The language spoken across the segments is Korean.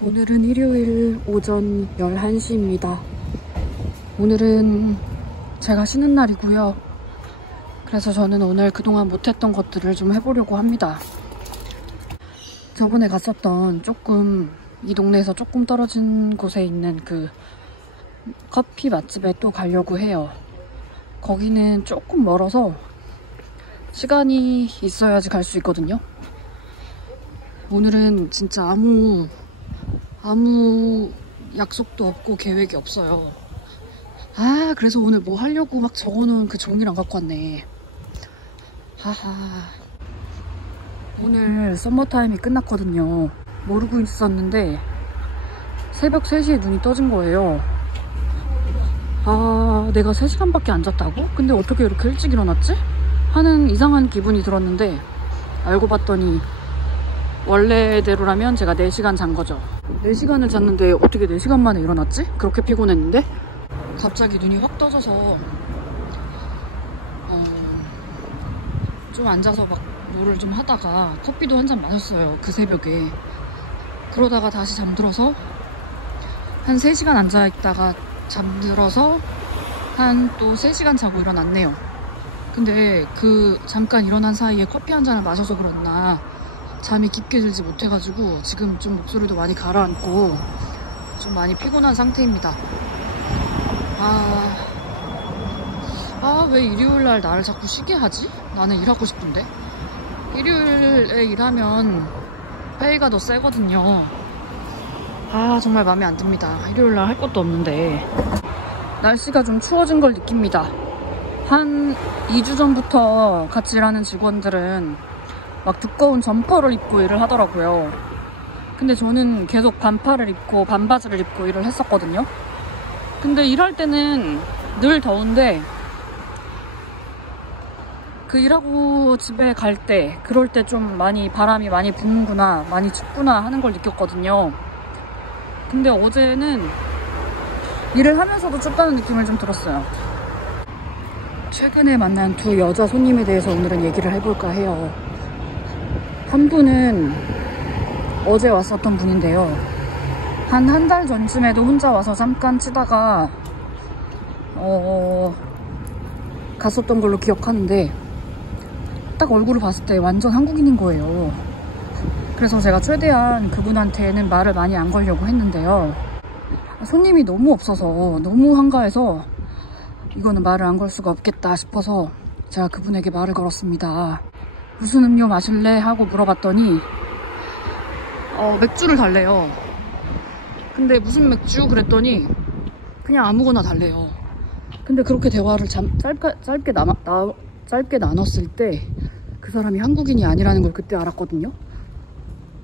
오늘은 일요일 오전 11시입니다. 오늘은 제가 쉬는 날이고요. 그래서 저는 오늘 그동안 못했던 것들을 좀 해보려고 합니다. 저번에 갔었던 이 동네에서 조금 떨어진 곳에 있는 그 커피 맛집에 또 가려고 해요. 거기는 조금 멀어서 시간이 있어야지 갈 수 있거든요. 오늘은 진짜 아무 약속도 없고 계획이 없어요. 그래서 오늘 뭐 하려고 막 적어놓은 그 종이를 안 갖고 왔네. 하하. 오늘 썸머타임이 끝났거든요. 모르고 있었는데 새벽 3시에 눈이 떠진 거예요. 내가 3시간밖에 안 잤다고? 근데 어떻게 이렇게 일찍 일어났지? 하는 이상한 기분이 들었는데 알고 봤더니 원래대로라면 제가 4시간 잔 거죠. 4시간을 잤는데 어떻게 4시간 만에 일어났지? 그렇게 피곤했는데 갑자기 눈이 확 떠져서 좀 앉아서 막 뭐를 좀 하다가 커피도 한 잔 마셨어요. 그 새벽에. 그러다가 다시 잠들어서 한 3시간 앉아있다가 잠들어서 한 또 3시간 자고 일어났네요. 근데 그 잠깐 일어난 사이에 커피 한 잔을 마셔서 그렇나 잠이 깊게 들지 못해가지고 지금 좀 목소리도 많이 가라앉고 좀 많이 피곤한 상태입니다. 왜 일요일날 나를 자꾸 쉬게 하지? 나는 일하고 싶은데. 일요일에 일하면 페이가 더 세거든요. 정말 마음에 안 듭니다. 일요일날 할 것도 없는데. 날씨가 좀 추워진 걸 느낍니다. 한 2주 전부터 같이 일하는 직원들은 막 두꺼운 점퍼를 입고 일을 하더라고요. 근데 저는 계속 반팔을 입고 반바지를 입고 일을 했었거든요. 근데 일할 때는 늘 더운데 그 일하고 집에 갈 때 그럴 때 좀 바람이 많이 부는구나, 많이 춥구나 하는 걸 느꼈거든요. 근데 어제는 일을 하면서도 춥다는 느낌을 좀 들었어요. 최근에 만난 두 여자 손님에 대해서 오늘은 얘기를 해볼까 해요. 한 분은 어제 왔었던 분인데요. 한 달 전쯤에도 혼자 와서 잠깐 치다가 갔었던 걸로 기억하는데 딱 얼굴을 봤을 때 완전 한국인인 거예요. 그래서 제가 최대한 그분한테는 말을 많이 안 걸려고 했는데요. 손님이 너무 없어서 너무 한가해서 이거는 말을 안 걸 수가 없겠다 싶어서 제가 그분에게 말을 걸었습니다. 무슨 음료 마실래? 하고 물어봤더니 맥주를 달래요. 근데 무슨 맥주? 그랬더니 그냥 아무거나 달래요. 근데 그렇게 대화를 짧게 나눴을 때 그 사람이 한국인이 아니라는 걸 그때 알았거든요.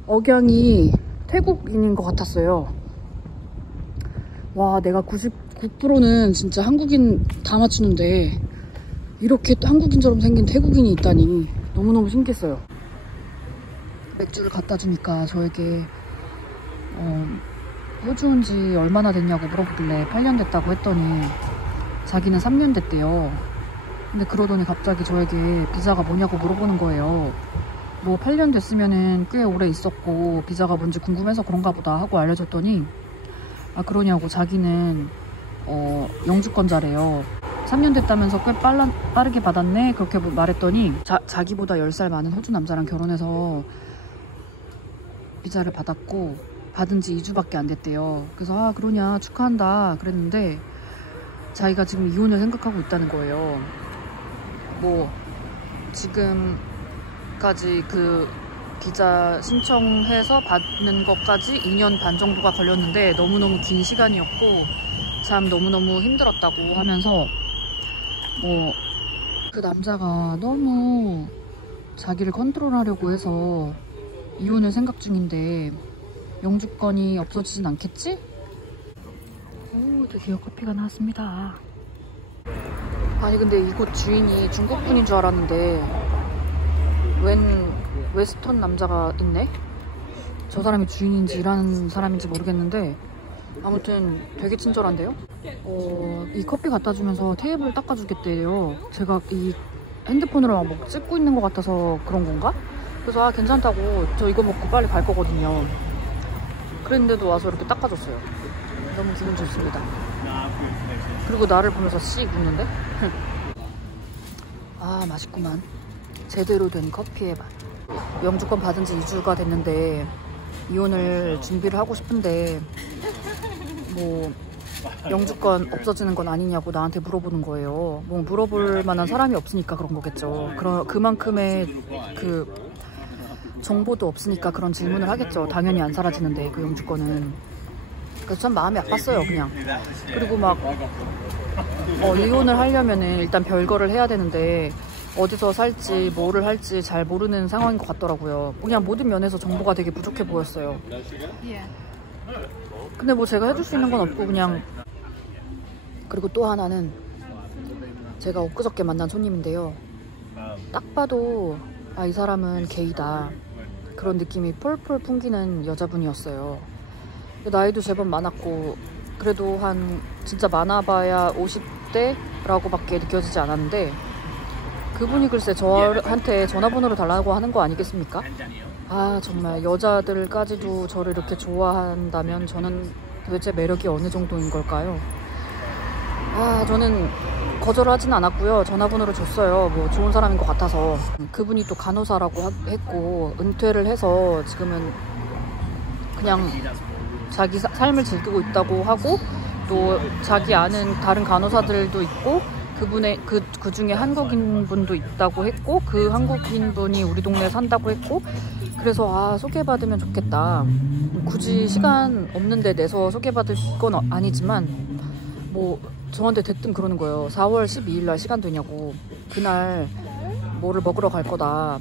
억양이 태국인인 것 같았어요. 와, 내가 99%는 진짜 한국인 다 맞추는데 이렇게 한국인처럼 생긴 태국인이 있다니 너무너무 신기했어요. 맥주를 갖다 주니까 저에게 호주 온 지 얼마나 됐냐고 물어보길래 8년 됐다고 했더니 자기는 3년 됐대요. 근데 그러더니 갑자기 저에게 비자가 뭐냐고 물어보는 거예요. 뭐 8년 됐으면은 꽤 오래 있었고 비자가 뭔지 궁금해서 그런가 보다 하고 알려줬더니 그러냐고 자기는 영주권자래요. 3년 됐다면서 꽤 빠르게 받았네? 그렇게 말했더니 자기보다 10살 많은 호주 남자랑 결혼해서 비자를 받았고 받은 지 2주밖에 안 됐대요. 그래서 그러냐 축하한다 그랬는데 자기가 지금 이혼을 생각하고 있다는 거예요. 뭐 지금까지 그 비자 신청해서 받는 것까지 2년 반 정도가 걸렸는데 너무너무 긴 시간이었고 참 너무너무 힘들었다고 하면서 그 남자가 너무 자기를 컨트롤하려고 해서 이혼을 생각 중인데 영주권이 없어지진 않겠지? 드디어 커피가 나왔습니다. 아니 근데 이곳 주인이 중국분인 줄 알았는데 웬 웨스턴 남자가 있네? 저 사람이 주인인지 일하는 사람인지 모르겠는데 아무튼 되게 친절한데요? 이 커피 갖다 주면서 테이블 닦아주겠대요. 제가 이 핸드폰으로 막 찍고 있는 것 같아서 그런 건가? 그래서 괜찮다고 저 이거 먹고 빨리 갈 거거든요. 그랬는데도 와서 이렇게 닦아줬어요. 너무 기분 좋습니다. 그리고 나를 보면서 씩 웃는데? 아, 맛있구만. 제대로 된 커피의 맛. 영주권 받은 지 2주가 됐는데 이혼을 준비를 하고 싶은데 뭐 영주권 없어지는 건 아니냐고 나한테 물어보는 거예요. 뭐 물어볼 만한 사람이 없으니까 그런 거겠죠. 그만큼의 그 정보도 없으니까 그런 질문을 하겠죠. 당연히 안 사라지는데 그 영주권은. 그래서 참 마음이 아팠어요 그냥. 그리고 막 이혼을 하려면은 일단 별거를 해야 되는데 어디서 살지 뭐를 할지 잘 모르는 상황인 것 같더라고요. 그냥 모든 면에서 정보가 되게 부족해 보였어요. 근데 뭐 제가 해줄 수 있는 건 없고 그냥. 그리고 또 하나는 제가 엊그저께 만난 손님인데요. 딱 봐도 이 사람은 게이다 그런 느낌이 폴폴 풍기는 여자분이었어요. 나이도 제법 많았고 그래도 한 진짜 많아봐야 50대라고 밖에 느껴지지 않았는데 그분이 글쎄 저한테 전화번호를 달라고 하는 거 아니겠습니까? 아, 정말 여자들까지도 저를 이렇게 좋아한다면 저는 도대체 매력이 어느 정도인 걸까요? 아, 저는 거절하진 않았고요. 전화번호를 줬어요. 뭐 좋은 사람인 것 같아서. 그분이 또 간호사라고 했고 은퇴를 해서 지금은 그냥 자기 삶을 즐기고 있다고 하고 또 자기 아는 다른 간호사들도 있고 그분의 그 중에 한국인 분도 있다고 했고 그 한국인 분이 우리 동네에 산다고 했고 그래서 소개받으면 좋겠다. 굳이 시간 없는데 내서 소개받을 건 아니지만 뭐 저한테 대뜸 그러는 거예요. 4월 12일 날 시간 되냐고. 그날 뭐를 먹으러 갈 거다.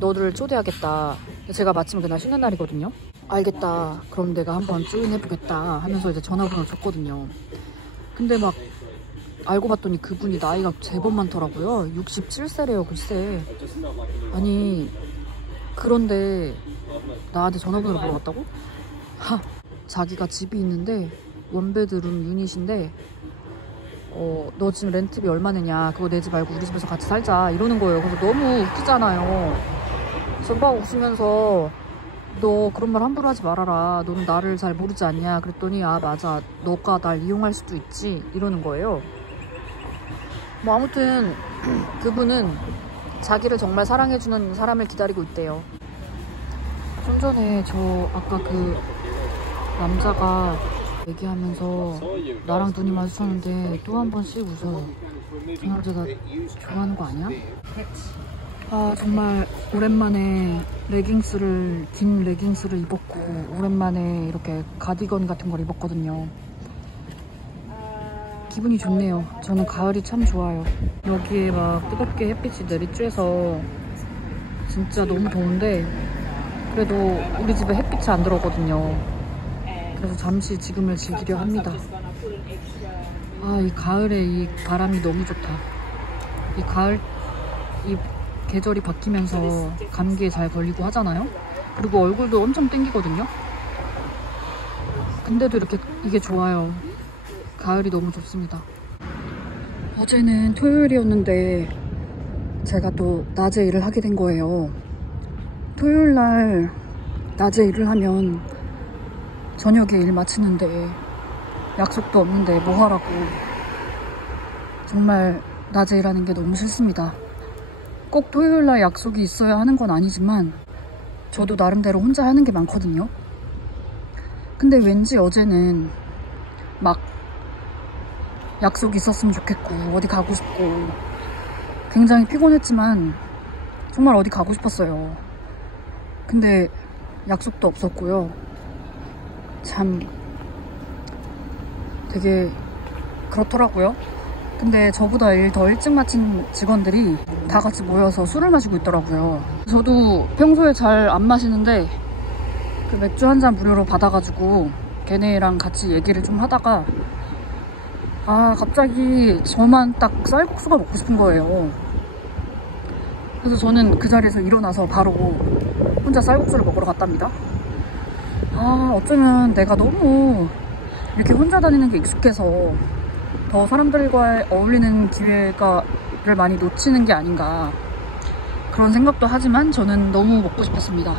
너를 초대하겠다. 제가 마침 그날 쉬는 날이거든요. 알겠다. 그럼 내가 한번 조인해보겠다 하면서 이제 전화번호를 줬거든요. 근데 막 알고 봤더니 그분이 나이가 제법 많더라고요. 67세래요 글쎄. 아니 그런데 나한테 전화번호를 물어봤다고? 자기가 집이 있는데 원베드룸 유닛인데 너 지금 렌트비 얼마 내냐, 그거 내지 말고 우리 집에서 같이 살자 이러는 거예요. 그래서 너무 웃기잖아요. 그래서 막 웃으면서 너 그런 말 함부로 하지 말아라, 너는 나를 잘 모르지 않냐 그랬더니 맞아, 너가 날 이용할 수도 있지 이러는 거예요. 뭐 아무튼 그분은 자기를 정말 사랑해주는 사람을 기다리고 있대요. 좀 전에 저 아까 그 남자가 얘기하면서 나랑 눈이 마주쳤는데 또 한 번씩 웃어요. 저 남자가 좋아하는 거 아니야? 정말 오랜만에 긴 레깅스를 입었고 오랜만에 이렇게 가디건 같은 걸 입었거든요. 기분이 좋네요. 저는 가을이 참 좋아요. 여기에 막 뜨겁게 햇빛이 내리쬐서 진짜 너무 더운데 그래도 우리 집에 햇빛이 안 들어오거든요. 그래서 잠시 지금을 즐기려 합니다. 이 가을에 이 바람이 너무 좋다. 이 계절이 바뀌면서 감기에 잘 걸리고 하잖아요. 그리고 얼굴도 엄청 땡기거든요. 근데도 이게 좋아요. 가을이 너무 좋습니다. 어제는 토요일이었는데 제가 또 낮에 일을 하게 된 거예요. 토요일날 낮에 일을 하면 저녁에 일 마치는데 약속도 없는데 뭐 하라고. 정말 낮에 일하는 게 너무 싫습니다. 꼭 토요일날 약속이 있어야 하는 건 아니지만 저도 나름대로 혼자 하는 게 많거든요. 근데 왠지 어제는 막 약속이 있었으면 좋겠고 어디 가고 싶고 굉장히 피곤했지만 정말 어디 가고 싶었어요. 근데 약속도 없었고요. 참 되게 그렇더라고요. 근데 저보다 일 더 일찍 마친 직원들이 다 같이 모여서 술을 마시고 있더라고요. 저도 평소에 잘 안 마시는데 그 맥주 한 잔 무료로 받아가지고 걔네랑 같이 얘기를 좀 하다가 갑자기 저만 딱 쌀국수가 먹고 싶은 거예요. 그래서 저는 그 자리에서 일어나서 바로 혼자 쌀국수를 먹으러 갔답니다. 어쩌면 내가 너무 이렇게 혼자 다니는 게 익숙해서 더 사람들과 어울리는 기회를 많이 놓치는 게 아닌가 그런 생각도 하지만 저는 너무 먹고 싶었습니다.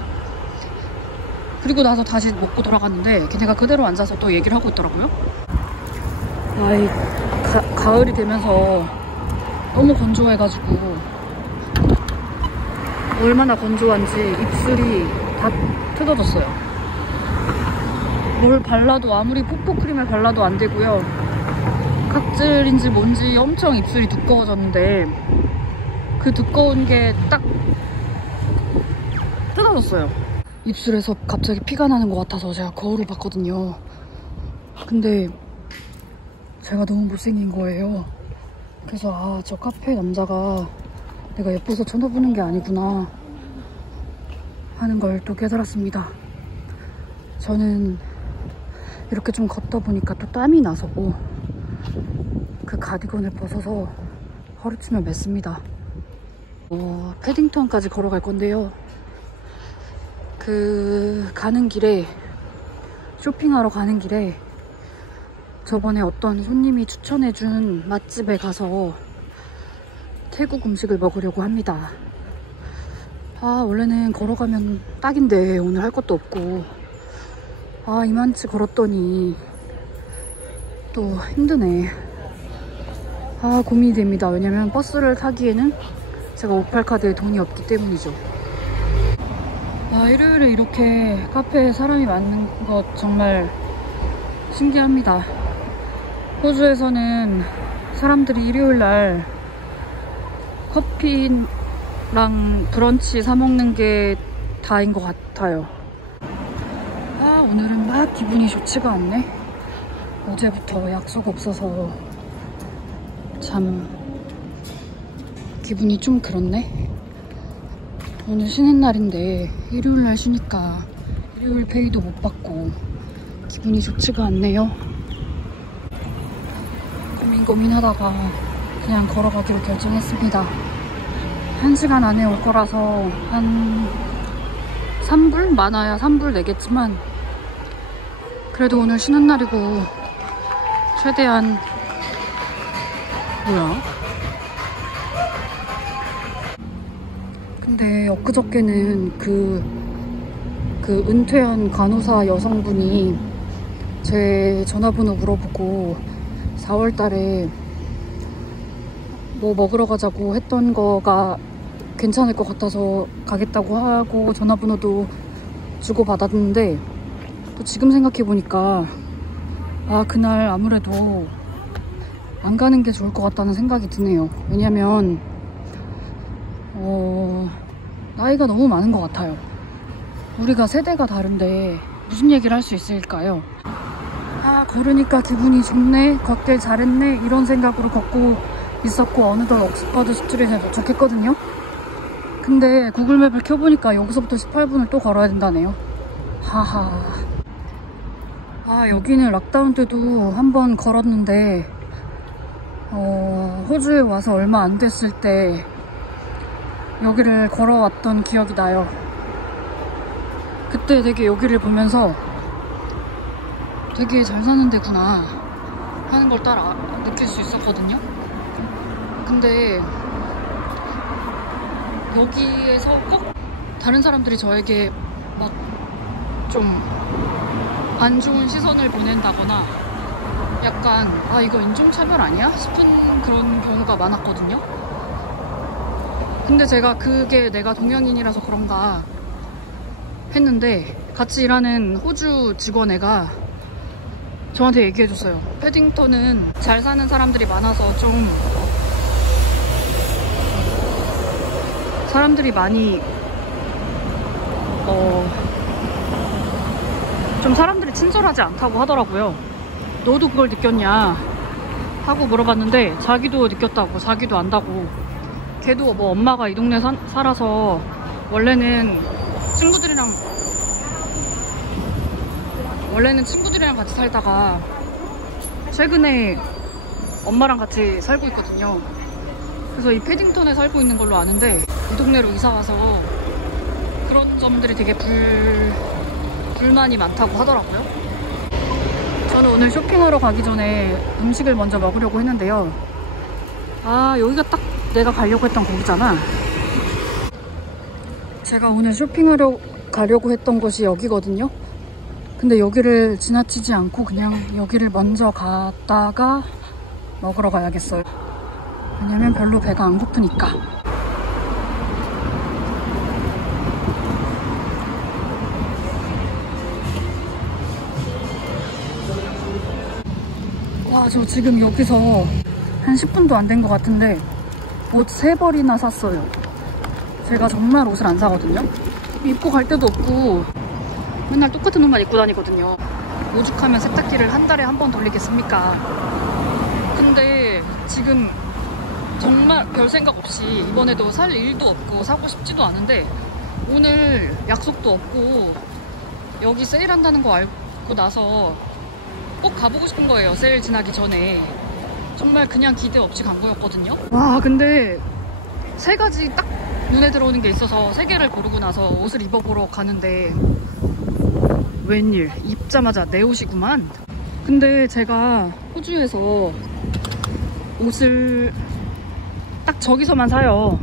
그리고 나서 다시 먹고 돌아갔는데 걔네가 그대로 앉아서 또 얘기를 하고 있더라고요. 아이 가을이 되면서 너무 건조해가지고 얼마나 건조한지 입술이 다 뜯어졌어요. 뭘 발라도 아무리 뽀뽀크림을 발라도 안 되고요. 각질인지 뭔지 엄청 입술이 두꺼워졌는데 그 두꺼운 게 딱 뜯어졌어요. 입술에서 갑자기 피가 나는 것 같아서 제가 거울을 봤거든요. 근데 제가 너무 못생긴 거예요. 그래서 아, 저 카페 남자가 내가 예뻐서 쳐다보는 게 아니구나 하는 걸 또 깨달았습니다. 저는 이렇게 좀 걷다 보니까 또 땀이 나서 그 가디건을 벗어서 허리춤에 맸습니다. 패딩턴까지 걸어갈 건데요. 가는 길에 쇼핑하러 가는 길에 저번에 어떤 손님이 추천해준 맛집에 가서 태국 음식을 먹으려고 합니다. 아, 원래는 걸어가면 딱인데 오늘 할 것도 없고 아, 이만치 걸었더니 또 힘드네. 아, 고민이 됩니다. 왜냐면 버스를 타기에는 제가 오팔카드에 돈이 없기 때문이죠. 아, 일요일에 이렇게 카페에 사람이 많은 것 정말 신기합니다. 호주에서는 사람들이 일요일날 커피랑 브런치 사 먹는 게 다인 것 같아요. 아, 오늘은 막 기분이 좋지가 않네. 어제부터 약속 없어서 참 기분이 좀 그렇네. 오늘 쉬는 날인데 일요일날 쉬니까 일요일 페이도 못 받고 기분이 좋지가 않네요. 고민하다가 그냥 걸어가기로 결정했습니다. 1시간 안에 올 거라서 한 3불? 많아야 3불 내겠지만 그래도 오늘 쉬는 날이고 최대한 뭐야? 근데 엊그저께는 그 은퇴한 간호사 여성분이 제 전화번호 물어보고 4월달에 뭐 먹으러 가자고 했던 거가 괜찮을 것 같아서 가겠다고 하고 전화번호도 주고받았는데 또 지금 생각해보니까 아, 그날 아무래도 안 가는 게 좋을 것 같다는 생각이 드네요. 왜냐면 나이가 너무 많은 것 같아요. 우리가 세대가 다른데 무슨 얘기를 할 수 있을까요? 아, 걸으니까 기분이 좋네, 걷길 잘했네 이런 생각으로 걷고 있었고 어느덧 옥스퍼드 스트릿에 도착했거든요. 근데 구글맵을 켜보니까 여기서부터 18분을 또 걸어야 된다네요. 하하. 아, 여기는 락다운 때도 한번 걸었는데 호주에 와서 얼마 안 됐을 때 여기를 걸어왔던 기억이 나요. 그때 되게 여기를 보면서 되게 잘 사는 데구나 하는 걸 따라 느낄 수 있었거든요. 근데 여기에서 꼭 다른 사람들이 저에게 막 좀 안 좋은 시선을 보낸다거나 약간 아, 이거 인종차별 아니야? 싶은 그런 경우가 많았거든요. 근데 제가 그게 내가 동양인이라서 그런가 했는데 같이 일하는 호주 직원 애가 저한테 얘기해줬어요. 패딩턴은 잘 사는 사람들이 많아서 좀 사람들이 많이 좀 사람들이 친절하지 않다고 하더라고요. 너도 그걸 느꼈냐 하고 물어봤는데 자기도 느꼈다고, 자기도 안다고. 걔도 뭐 엄마가 이 동네 살아서 원래는 친구들이랑 같이 살다가 최근에 엄마랑 같이 살고 있거든요. 그래서 이 패딩턴에 살고 있는 걸로 아는데 이 동네로 이사 와서 그런 점들이 되게 불만이 많다고 하더라고요. 저는 오늘 쇼핑하러 가기 전에 음식을 먼저 먹으려고 했는데요. 아, 여기가 딱 내가 가려고 했던 거기잖아. 제가 오늘 쇼핑하러 가려고 했던 곳이 여기거든요. 근데 여기를 지나치지 않고 그냥 여기를 먼저 갔다가 먹으러 가야겠어요. 왜냐면 별로 배가 안 고프니까. 와, 저 지금 여기서 한 10분도 안 된 것 같은데 옷 3벌이나 샀어요. 제가 정말 옷을 안 사거든요. 입고 갈 데도 없고 맨날 똑같은 옷만 입고 다니거든요. 오죽하면 세탁기를 한 달에 한 번 돌리겠습니까? 근데 지금 정말 별 생각 없이 이번에도 살 일도 없고 사고 싶지도 않은데 오늘 약속도 없고 여기 세일한다는 거 알고 나서 꼭 가보고 싶은 거예요. 세일 지나기 전에. 정말 그냥 기대 없이 간 거였거든요. 와, 근데 3가지 딱 눈에 들어오는 게 있어서 3개를 고르고 나서 옷을 입어보러 가는데 웬일 입자마자 내 옷이구만. 근데 제가 호주에서 옷을 딱 저기서만 사요.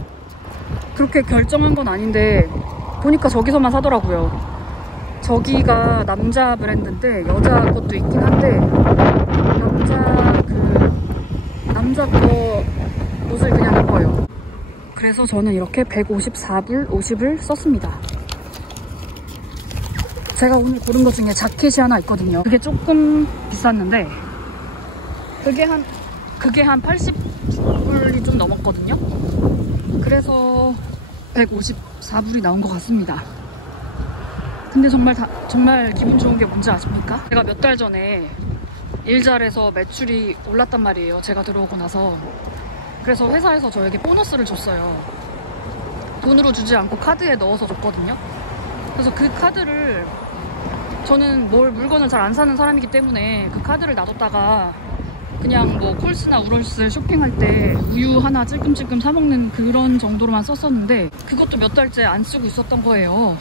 그렇게 결정한 건 아닌데 보니까 저기서만 사더라고요. 저기가 남자 브랜드인데 여자 것도 있긴 한데 남자 거 옷을 그냥 입어요. 그래서 저는 이렇게 154불 50을 썼습니다. 제가 오늘 고른 것 중에 자켓이 하나 있거든요. 그게 조금 비쌌는데 그게 한 80불이 좀 넘었거든요. 그래서 154불이 나온 것 같습니다. 근데 정말 기분 좋은 게 뭔지 아십니까? 제가 몇 달 전에 일 잘해서 매출이 올랐단 말이에요. 제가 들어오고 나서. 그래서 회사에서 저에게 보너스를 줬어요. 돈으로 주지 않고 카드에 넣어서 줬거든요. 그래서 그 카드를 저는 물건을 잘 안 사는 사람이기 때문에 그 카드를 놔뒀다가 그냥 뭐 콜스나 우럴스 쇼핑할 때 우유 하나 찔끔찔끔 사먹는 그런 정도로만 썼었는데 그것도 몇 달째 안 쓰고 있었던 거예요.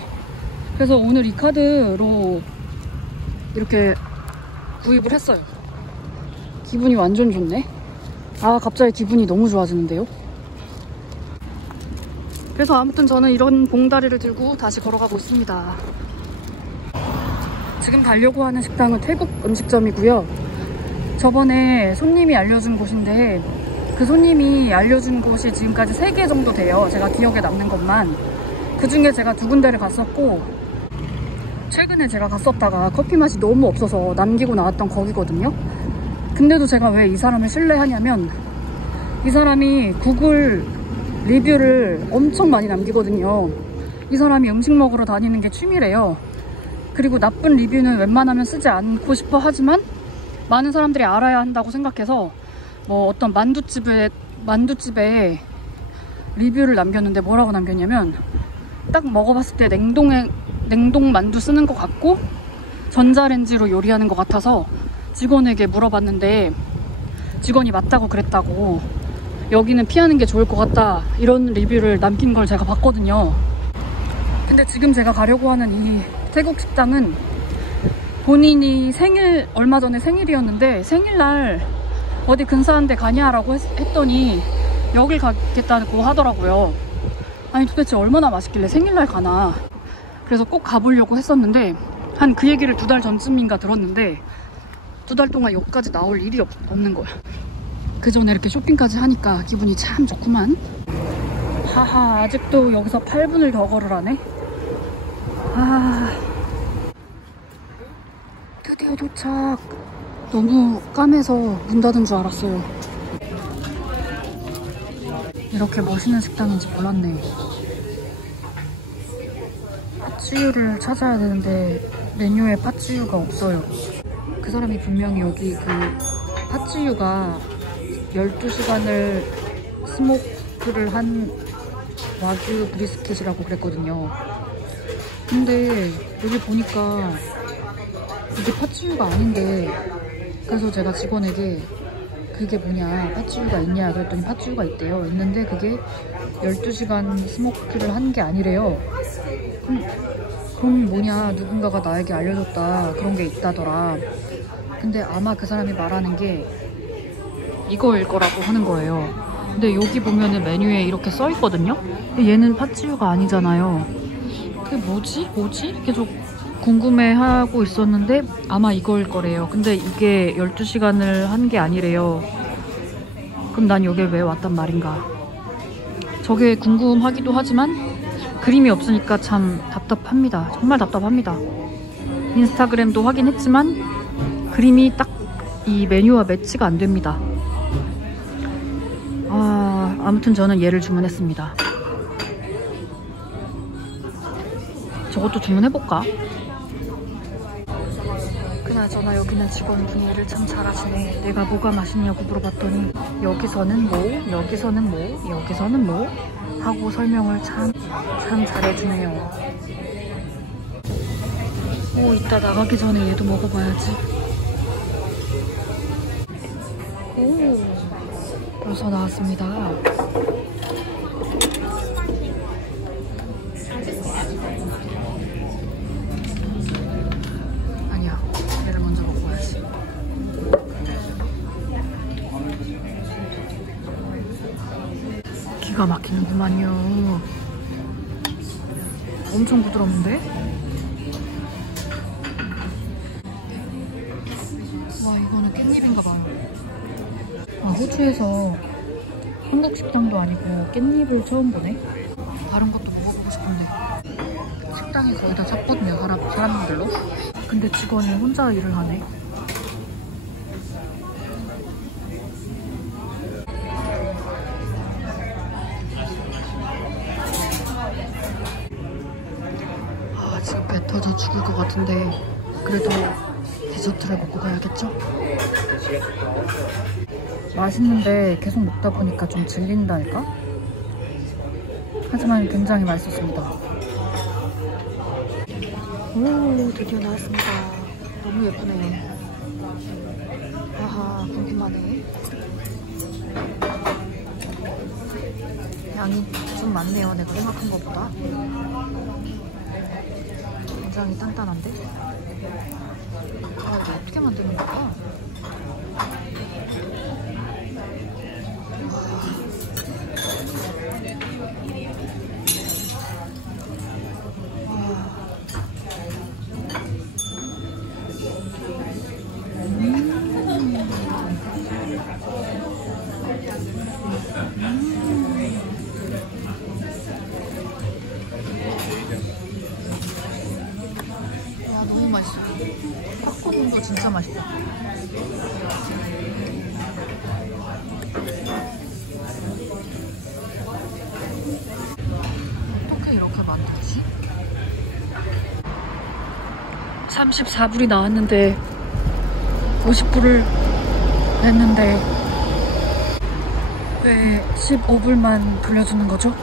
그래서 오늘 이 카드로 이렇게 구입을 했어요. 기분이 완전 좋네. 아, 갑자기 기분이 너무 좋아지는데요. 그래서 아무튼 저는 이런 봉다리를 들고 다시 걸어가고 있습니다. 지금 가려고 하는 식당은 태국 음식점이고요. 저번에 손님이 알려준 곳인데 그 손님이 알려준 곳이 지금까지 3개 정도 돼요. 제가 기억에 남는 것만. 그 중에 제가 2군데를 갔었고 최근에 제가 갔었다가 커피 맛이 너무 없어서 남기고 나왔던 거기거든요. 근데도 제가 왜 이 사람을 신뢰하냐면 이 사람이 구글 리뷰를 엄청 많이 남기거든요. 이 사람이 음식 먹으러 다니는 게 취미래요. 그리고 나쁜 리뷰는 웬만하면 쓰지 않고 싶어 하지만 많은 사람들이 알아야 한다고 생각해서 뭐 어떤 만두집에 리뷰를 남겼는데 뭐라고 남겼냐면 딱 먹어봤을 때 냉동 만두 쓰는 것 같고 전자레인지로 요리하는 것 같아서 직원에게 물어봤는데 직원이 맞다고 그랬다고, 여기는 피하는 게 좋을 것 같다 이런 리뷰를 남긴 걸 제가 봤거든요. 근데 지금 제가 가려고 하는 이 태국 식당은 본인이 얼마 전에 생일이었는데 생일날 어디 근사한 데 가냐라고 했더니 여길 가겠다고 하더라고요. 아니 도대체 얼마나 맛있길래 생일날 가나. 그래서 꼭 가보려고 했었는데 한 그 얘기를 2달 전쯤인가 들었는데 2달 동안 여기까지 나올 일이 없는 거야. 그 전에 이렇게 쇼핑까지 하니까 기분이 참 좋구만. 하하, 아직도 여기서 8분을 더 걸으라네. 아, 드디어 도착. 너무 까매서 문 닫은 줄 알았어요. 이렇게 멋있는 식당인지 몰랐네. 팥우유를 찾아야 되는데 메뉴에 팥우유가 없어요. 그 사람이 분명히 여기 그 팥우유가 12시간을 스모크를 한 와규 브리스켓이라고 그랬거든요. 근데 여기 보니까 이게 팥우유가 아닌데, 그래서 제가 직원에게 그게 뭐냐, 팥우유가 있냐 그랬더니 팥우유가 있대요. 있는데 그게 12시간 스모크를 한 게 아니래요. 그럼 뭐냐, 누군가가 나에게 알려줬다 그런 게 있다더라. 근데 아마 그 사람이 말하는 게 이거일 거라고 하는 거예요. 근데 여기 보면은 메뉴에 이렇게 써 있거든요. 얘는 팥우유가 아니잖아요. 그게 뭐지? 계속 궁금해하고 있었는데 아마 이걸 거래요. 근데 이게 12시간을 한 게 아니래요. 그럼 난 여기에 왜 왔단 말인가. 저게 궁금하기도 하지만 그림이 없으니까 참 답답합니다. 정말 답답합니다. 인스타그램도 확인했지만 그림이 딱 이 메뉴와 매치가 안 됩니다. 아무튼 저는 얘를 주문했습니다. 저것도 주문해볼까? 그나저나 여기는 직원분이 일을 참 잘하시네. 내가 뭐가 맛있냐고 물어봤더니 여기서는 뭐, 여기서는 뭐, 여기서는 뭐 하고 설명을 참 잘해주네요. 오, 이따 나가기 전에 얘도 먹어봐야지. 오, 벌써 나왔습니다. 아니야, 얘를 먼저 먹어야지. 기가 막히는구만요. 엄청 부드럽는데? 와, 이거는 깻잎인가 봐요. 호주에서 한국 식당도 아니고 깻잎을 처음 보네? 다른 것도 먹어보고 싶은데 식당이 거의 다 찼거든요, 사람들로. 근데 직원이 혼자 일을 하네. 지금 배 터져 죽을 것 같은데 그래도 디저트를 먹고 가야겠죠? 맛있는데 계속 먹다 보니까 좀 질린달까? 하지만 굉장히 맛있었습니다. 오, 드디어 나왔습니다. 너무 예쁘네. 아하, 궁금하네. 양이 좀 많네요, 내가 생각한 것보다. 굉장히 단단한데? 이거 어떻게 만드는 걸까? 너무 맛있어. 팝콘도 진짜 맛있다. 어떻게 이렇게 만들지? 34불이 나왔는데 50불을 냈는데 왜 15불만 돌려주는 거죠?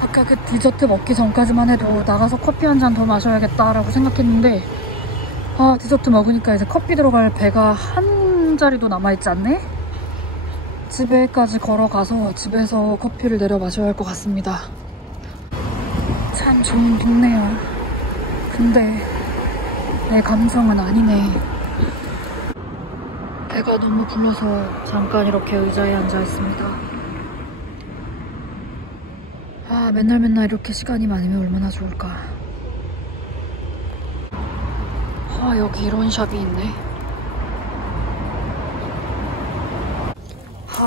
아까 그 디저트 먹기 전까지만 해도 나가서 커피 한 잔 더 마셔야겠다라고 생각했는데 디저트 먹으니까 이제 커피 들어갈 배가 한 자리도 남아있지 않네? 집에까지 걸어가서 집에서 커피를 내려 마셔야 할 것 같습니다. 참 좋은 동네야. 근데 내 감성은 아니네. 배가 너무 불러서 잠깐 이렇게 의자에 앉아있습니다. 맨날 이렇게 시간이 많으면 얼마나 좋을까. 여기 이런 샵이 있네.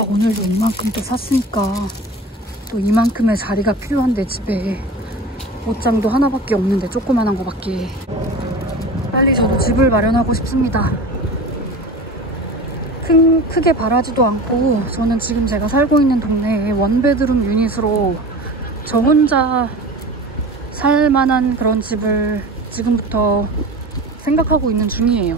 오늘도 이만큼 또 샀으니까 또 이만큼의 자리가 필요한데 집에 옷장도 하나밖에 없는데 조그만한 거밖에. 빨리 저도 집을 마련하고 싶습니다. 크게 바라지도 않고 저는 지금 제가 살고 있는 동네에 원베드룸 유닛으로 저 혼자 살 만한 그런 집을 지금부터 생각하고 있는 중이에요.